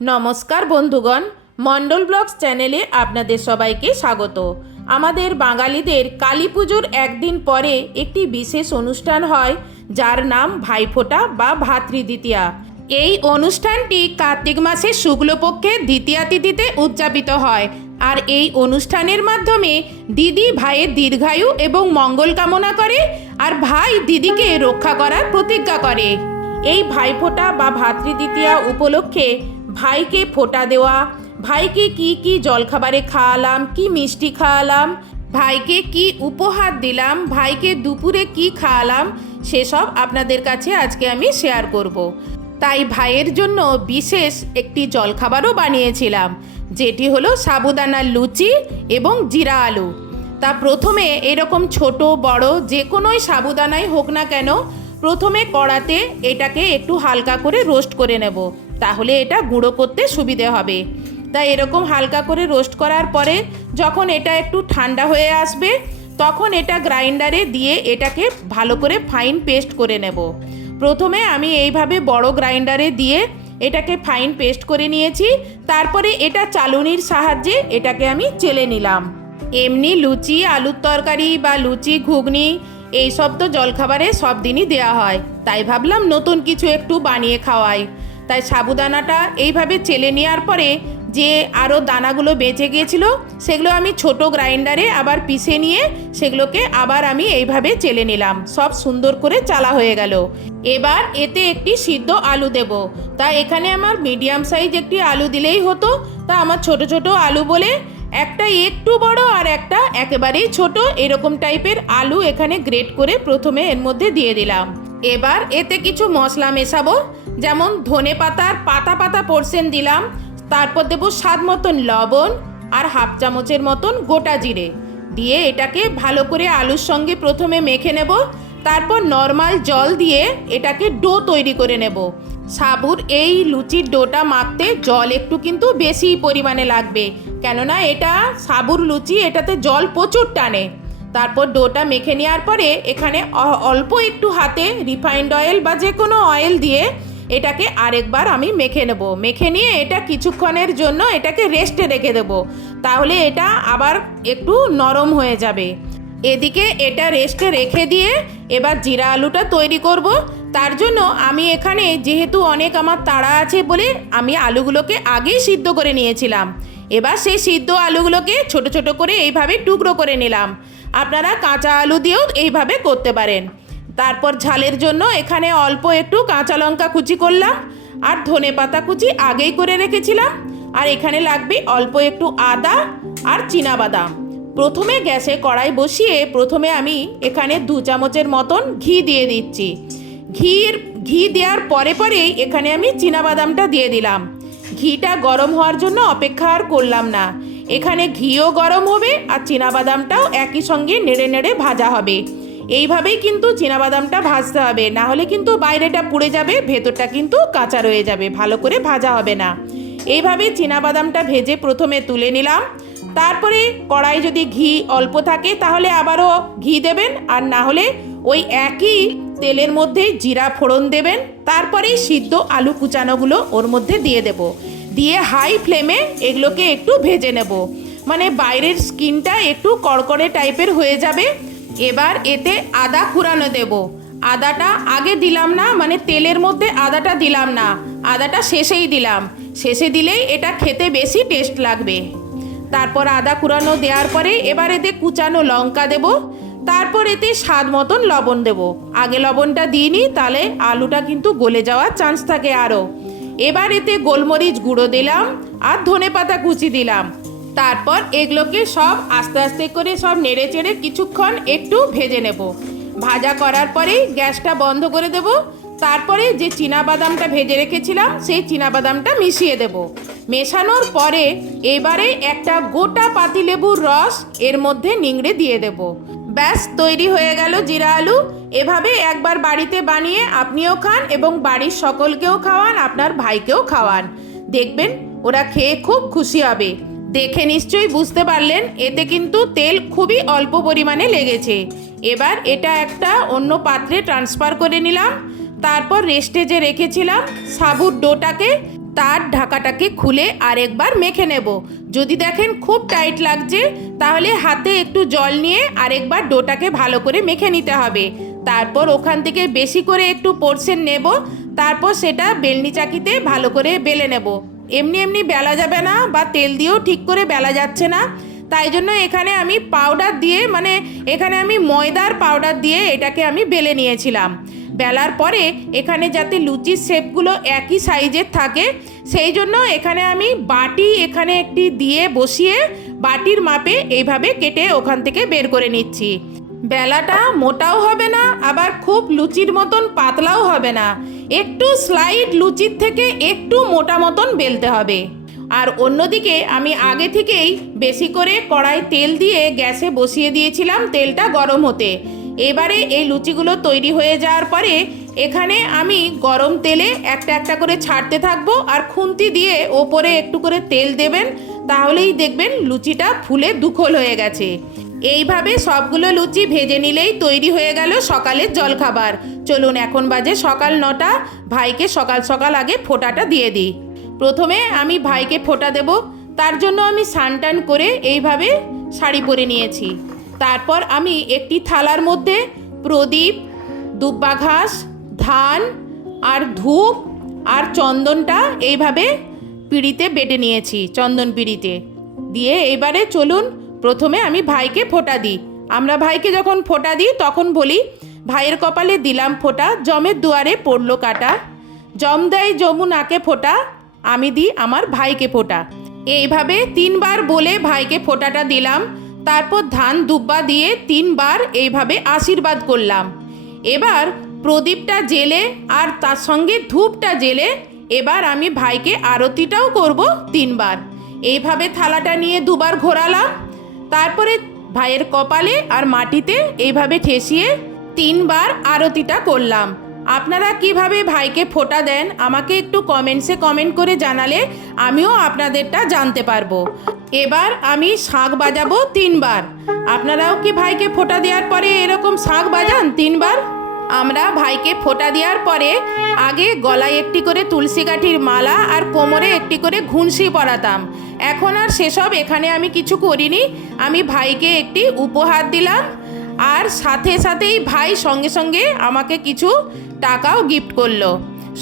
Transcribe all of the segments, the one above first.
নমস্কার বন্ধুগণ মন্ডল ব্লগস চ্যানেলে আপনাদের সবাইকে স্বাগত। আমাদের বাঙালিদের কালী পুজোর একদিন পরে একটি বিশেষ অনুষ্ঠান হয়, যার নাম ভাইফোঁটা বা ভাতৃদ্বিতীয়া। এই অনুষ্ঠানটি কার্তিক মাসের শুক্লপক্ষের দ্বিতীয়া তিথিতে উদযাপিত হয়, আর এই অনুষ্ঠানের মাধ্যমে দিদি ভাইয়ের দীর্ঘায়ু এবং মঙ্গল কামনা করে, আর ভাই দিদিকে রক্ষা করার প্রতিজ্ঞা করে। এই ভাইফোঁটা বা ভাতৃদ্বিতীয়া উপলক্ষে ভাইকে ফোঁটা দেওয়া, ভাইকে কি কি জলখাবারে খাওয়ালাম, কি মিষ্টি খাওয়ালাম, ভাইকে কি উপহার দিলাম, ভাইকে দুপুরে কি খাওয়ালাম, সেসব আপনাদের কাছে আজকে আমি শেয়ার করব। তাই ভাইয়ের জন্য বিশেষ একটি জলখাবারও বানিয়েছিলাম, যেটি হলো সাবুদানার লুচি এবং জিরা আলু তা প্রথমে এরকম ছোট, বড়, যে কোনোই সাবুদানাই হোক না কেন, প্রথমে কড়াতে এটাকে একটু হালকা করে রোস্ট করে নেব তাহলে এটা গুঁড়ো করতে সুবিধে হবে। তা এরকম হালকা করে রোস্ট করার পরে যখন এটা একটু ঠান্ডা হয়ে আসবে, তখন এটা গ্রাইন্ডারে দিয়ে এটাকে ভালো করে ফাইন পেস্ট করে নেব। প্রথমে আমি এইভাবে বড় গ্রাইন্ডারে দিয়ে এটাকে ফাইন পেস্ট করে নিয়েছি। তারপরে এটা চালুনির সাহায্যে এটাকে আমি চেলে নিলাম। এমনি লুচি, আলুর তরকারি বা লুচি, ঘুগনি এইসব তো জলখাবারে সব দিনই দেওয়া হয়। তাই ভাবলাম নতুন কিছু একটু বানিয়ে খাওয়াই। তাই সাবুদানাটা এইভাবে চেলে নেওয়ার পরে যে আরও দানাগুলো বেঁচে গিয়েছিল, সেগুলো আমি ছোট গ্রাইন্ডারে আবার পিষে নিয়ে সেগুলোকে আবার আমি এইভাবে চেলে নিলাম। সব সুন্দর করে চালা হয়ে গেল। এবার এতে একটি সিদ্ধ আলু দেব। তা এখানে আমার মিডিয়াম সাইজ একটি আলু দিলেই হতো। তা আমার ছোট ছোট আলু বলে একটা একটু বড় আর একটা একেবারেই ছোট, এরকম টাইপের আলু এখানে গ্রেট করে প্রথমে এর মধ্যে দিয়ে দিলাম। এবার এতে কিছু মশলা মেশাবো। যেমন ধনে পাতার পাতা পাতা পোর্শন দিলাম। তারপর দেবো স্বাদ মতন লবণ আর হাফ চামচের মতন গোটা জিরে। দিয়ে এটাকে ভালো করে আলুর সঙ্গে প্রথমে মেখে নেব। তারপর নর্মাল জল দিয়ে এটাকে ডো তৈরি করে নেব। সাবুর এই লুচির ডোটা মাখতে জল একটু কিন্তু বেশি পরিমাণে লাগবে। কেননা এটা সাবুর লুচি, এটাতে জল প্রচুর টানে। তারপর ডোটা মেখে নেওয়ার পরে এখানে অল্প একটু হাতে রিফাইন্ড অয়েল বা যে কোনো অয়েল দিয়ে এটাকে আরেকবার আমি মেখে নেব। মেখে নিয়ে এটা কিছুক্ষণের জন্য এটাকে রেস্টে রেখে দেব। তাহলে এটা আবার একটু নরম হয়ে যাবে। এদিকে এটা রেস্টে রেখে দিয়ে এবার জিরা আলুটা তৈরি করব। তার জন্য আমি এখানে যেহেতু অনেক আমার তাড়া আছে বলে আমি আলুগুলোকে আগেই সিদ্ধ করে নিয়েছিলাম। এবার সেই সিদ্ধ আলুগুলোকে ছোট ছোট করে এইভাবে টুকরো করে নিলাম। আপনারা কাঁচা আলু দিয়েও এইভাবে করতে পারেন। তারপর ঝালের জন্য এখানে অল্প একটু কাঁচা লঙ্কা কুচি করলাম। আর ধনে পাতা কুচি আগেই করে রেখেছিলাম। আর এখানে লাগবে অল্প একটু আদা আর বাদাম প্রথমে গ্যাসে কড়াই বসিয়ে প্রথমে আমি এখানে দু চামচের মতন ঘি দিয়ে দিচ্ছি। ঘির ঘি দেওয়ার পরে পরেই এখানে আমি বাদামটা দিয়ে দিলাম। ঘিটা গরম হওয়ার জন্য অপেক্ষা আর করলাম না। এখানে ঘিও গরম হবে আর বাদামটাও একই সঙ্গে নেড়ে নেড়ে ভাজা হবে। এইভাবেই কিন্তু বাদামটা ভাজতে হবে, না হলে কিন্তু বাইরেটা পুড়ে যাবে, ভেতরটা কিন্তু কাঁচা রয়ে যাবে, ভালো করে ভাজা হবে না। এইভাবে বাদামটা ভেজে প্রথমে তুলে নিলাম। তারপরে কড়াই যদি ঘি অল্প থাকে, তাহলে আবারও ঘি দেবেন, আর না হলে ওই একই তেলের মধ্যে জিরা ফোড়ন দেবেন, তারপরেই সিদ্ধ আলু কুচানোগুলো ওর মধ্যে দিয়ে দেব। দিয়ে হাই ফ্লেমে এগুলোকে একটু ভেজে নেব। মানে বাইরের স্কিনটা একটু কড়কড়ে টাইপের হয়ে যাবে। এবার এতে আদা কুড়ানো দেব। আদাটা আগে দিলাম না মানে তেলের মধ্যে আদাটা দিলাম না। আদাটা শেষেই দিলাম। শেষে দিলেই এটা খেতে বেশি টেস্ট লাগবে। তারপর আদা কুড়ানো দেওয়ার পরে এবার এতে কুচানো লঙ্কা দেব। তারপর এতে স্বাদ মতন লবণ দেব। আগে লবণটা দিইনি তাহলে আলুটা কিন্তু গলে যাওয়ার চান্স থাকে আরও। এবার এতে গোলমরিচ গুঁড়ো দিলাম আর ধনে পাতা কুচি দিলাম। তারপর এগুলোকে সব আস্তে আস্তে করে সব নেড়ে চেড়ে কিছুক্ষণ একটু ভেজে নেব। ভাজা করার পরেই গ্যাসটা বন্ধ করে দেব। তারপরে যে বাদামটা ভেজে রেখেছিলাম, সেই বাদামটা মিশিয়ে দেব। মেশানোর পরে এবারে একটা গোটা পাতিলেবুর রস এর মধ্যে নিংড়ে দিয়ে দেব। ব্যাস, তৈরি হয়ে গেল জিরা আলু। এভাবে একবার বাড়িতে বানিয়ে আপনিও খান এবং বাড়ির সকলকেও খাওয়ান, আপনার ভাইকেও খাওয়ান। দেখবেন, ওরা খেয়ে খুব খুশি হবে। দেখে নিশ্চয়ই বুঝতে পারলেন, এতে কিন্তু তেল খুবই অল্প পরিমাণে লেগেছে। এবার এটা একটা অন্য পাত্রে ট্রান্সফার করে নিলাম। তারপর রেস্টে যে রেখেছিলাম, সাবুর ডোটাকে তার ঢাকাটাকে খুলে আরেকবার মেখে নেব। যদি দেখেন খুব টাইট লাগছে, তাহলে হাতে একটু জল নিয়ে আরেকবার ডোটাকে ভালো করে মেখে নিতে হবে। তারপর ওখান থেকে বেশি করে একটু পোর্শন নেব, তারপর সেটা বেলনি চাকিতে ভালো করে বেলে নেব। এমনি এমনি বেলা যাবে না বা তেল দিয়েও ঠিক করে বেলা যাচ্ছে না। তাই জন্য এখানে আমি পাউডার দিয়ে মানে এখানে আমি ময়দার পাউডার দিয়ে এটাকে আমি বেলে নিয়েছিলাম। বেলার পরে এখানে যাতে লুচির শেপগুলো একই সাইজের থাকে, সেই জন্য এখানে আমি বাটি এখানে একটি দিয়ে বসিয়ে বাটির মাপে এইভাবে কেটে ওখান থেকে বের করে নিচ্ছি। বেলাটা মোটাও হবে না, আবার খুব লুচির মতন পাতলাও হবে না। একটু স্লাইড লুচির থেকে একটু মোটা মতন বেলতে হবে। আর অন্যদিকে আমি আগে থেকেই বেশি করে কড়াই তেল দিয়ে গ্যাসে বসিয়ে দিয়েছিলাম তেলটা গরম হতে। এবারে এই লুচিগুলো তৈরি হয়ে যাওয়ার পরে এখানে আমি গরম তেলে একটা একটা করে ছাড়তে থাকব আর খুন্তি দিয়ে ওপরে একটু করে তেল দেবেন, তাহলেই দেখবেন লুচিটা ফুলে দুখল হয়ে গেছে। এইভাবে সবগুলো লুচি ভেজে নিলেই তৈরি হয়ে গেল সকালের জলখাবার। চলুন, এখন বাজে সকাল নটা। ভাইকে সকাল সকাল আগে ফোঁটাটা দিয়ে দিই। প্রথমে আমি ভাইকে ফোঁটা দেব। তার জন্য আমি সানটান করে এইভাবে শাড়ি পরে নিয়েছি। তারপর আমি একটি থালার মধ্যে প্রদীপ দুব্বা ঘাস ধান আর ধূপ আর চন্দনটা এইভাবে পিড়িতে বেটে নিয়েছি, চন্দন পিড়িতে। দিয়ে এবারে চলুন, প্রথমে আমি ভাইকে ফোঁটা দিই। আমরা ভাইকে যখন ফোঁটা দিই, তখন বলি, ভাইয়ের কপালে দিলাম ফোঁটা জমের দুয়ারে পড়ল কাটা। জম দেয় যমুনাকে ফোঁটা, আমি দিই আমার ভাইকে ফোঁটা। এইভাবে তিনবার বলে ভাইকে ফোঁটাটা দিলাম। তারপর ধান দুব্বা দিয়ে তিনবার এইভাবে আশীর্বাদ করলাম। এবার প্রদীপটা জেলে আর তার সঙ্গে ধূপটা জেলে এবার আমি ভাইকে আরতিটাও করব তিনবার। এইভাবে থালাটা নিয়ে দুবার ঘোরালাম। তারপরে ভাইয়ের কপালে আর মাটিতে এইভাবে ঠেসিয়ে তিনবার আরতিটা করলাম। আপনারা কীভাবে ভাইকে ফোঁটা দেন আমাকে একটু কমেন্টসে কমেন্ট করে জানালে আমিও আপনাদেরটা জানতে পারব। এবার আমি শাঁখ বাজাবো তিনবার। আপনারাও কি ভাইকে ফোঁটা দেওয়ার পরে এরকম শাঁখ বাজান তিনবার? আমরা ভাইকে ফোঁটা দেওয়ার পরে আগে গলায় একটি করে তুলসী কাঠির মালা আর কোমরে একটি করে ঘুনসি পরাতাম। এখন আর সেসব এখানে আমি কিছু করিনি। আমি ভাইকে একটি উপহার দিলাম আর সাথে সাথেই ভাই সঙ্গে সঙ্গে আমাকে কিছু টাকাও গিফট করল।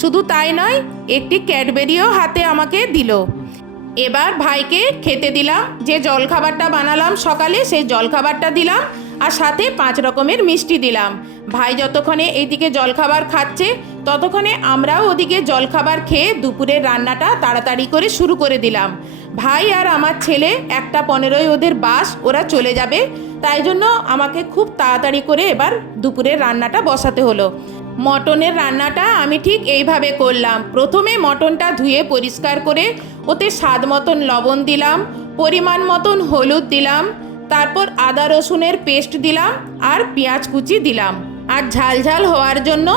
শুধু তাই নয়, একটি ক্যাডবেরিও হাতে আমাকে দিল। এবার ভাইকে খেতে দিলাম, যে জলখাবারটা বানালাম সকালে সেই জলখাবারটা দিলাম, আর সাথে পাঁচ রকমের মিষ্টি দিলাম। ভাই যতক্ষণে এইদিকে জলখাবার খাচ্ছে, ততক্ষণে আমরাও ওদিকে জলখাবার খেয়ে দুপুরের রান্নাটা তাড়াতাড়ি করে শুরু করে দিলাম। ভাই আর আমার ছেলে, একটা পনেরোই ওদের বাস, ওরা চলে যাবে, তাই জন্য আমাকে খুব তাড়াতাড়ি করে এবার দুপুরের রান্নাটা বসাতে হলো। মটনের রান্নাটা আমি ঠিক এইভাবে করলাম। প্রথমে মটনটা ধুয়ে পরিষ্কার করে ওতে স্বাদ মতন লবণ দিলাম, পরিমাণ মতন হলুদ দিলাম, তারপর আদা রসুনের পেস্ট দিলাম আর পেঁয়াজ কুচি দিলাম। আর ঝাল ঝাল হওয়ার জন্য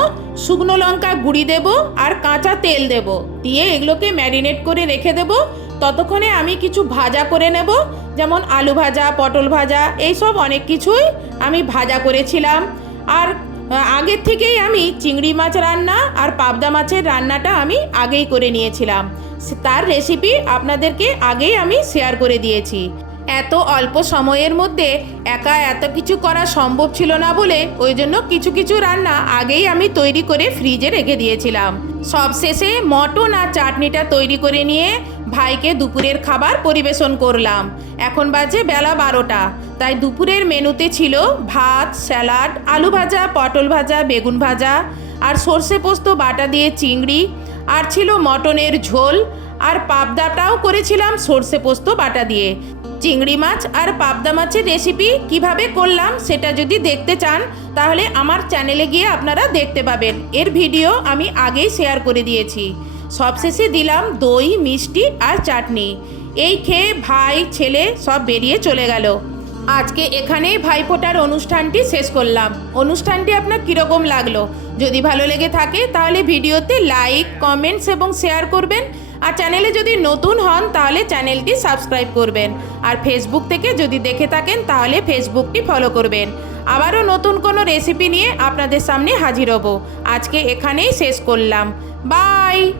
শুকনো লঙ্কা গুঁড়ি দেব আর কাঁচা তেল দেব। দিয়ে এগুলোকে ম্যারিনেট করে রেখে দেব। ততক্ষণে আমি কিছু ভাজা করে নেব, যেমন আলু ভাজা, পটল ভাজা, এইসব অনেক কিছুই আমি ভাজা করেছিলাম। আর আগের থেকেই আমি চিংড়ি মাছ রান্না আর পাবদা মাছের রান্নাটা আমি আগেই করে নিয়েছিলাম। তার রেসিপি আপনাদেরকে আগেই আমি শেয়ার করে দিয়েছি। এত অল্প সময়ের মধ্যে একা এত কিছু করা সম্ভব ছিল না বলে ওই জন্য কিছু কিছু রান্না আগেই আমি তৈরি করে ফ্রিজে রেখে দিয়েছিলাম। সবশেষে মটন আর চাটনিটা তৈরি করে নিয়ে ভাইকে দুপুরের খাবার পরিবেশন করলাম। এখন বাজে বেলা বারোটা। তাই দুপুরের মেনুতে ছিল ভাত, স্যালাড, আলু ভাজা, পটল ভাজা, বেগুন ভাজা, আর সর্ষে পোস্ত, বাটা দিয়ে চিংড়ি, আর ছিল মটনের ঝোল, আর পাবদাটাও করেছিলাম সর্ষে পোস্ত, বাটা দিয়ে। চিংড়ি মাছ আর পাবদা মাছের রেসিপি কীভাবে করলাম সেটা যদি দেখতে চান, তাহলে আমার চ্যানেলে গিয়ে আপনারা দেখতে পাবেন। এর ভিডিও আমি আগেই শেয়ার করে দিয়েছি। সবশেষে দিলাম দই, মিষ্টি আর চাটনি। এই খেয়ে ভাই, ছেলে সব বেরিয়ে চলে গেল। আজকে এখানেই ভাইফোঁটার অনুষ্ঠানটি শেষ করলাম। অনুষ্ঠানটি আপনার কীরকম লাগল? যদি ভালো লেগে থাকে তাহলে ভিডিওতে লাইক, কমেন্টস এবং শেয়ার করবেন। আর চ্যানেলে যদি নতুন হন তাহলে চ্যানেলটি সাবস্ক্রাইব করবেন। আর ফেসবুক থেকে যদি দেখে থাকেন তাহলে ফেসবুকটি ফলো করবেন। আবারও নতুন কোনো রেসিপি নিয়ে আপনাদের সামনে হাজির হব। আজকে এখানেই শেষ করলাম। বাই!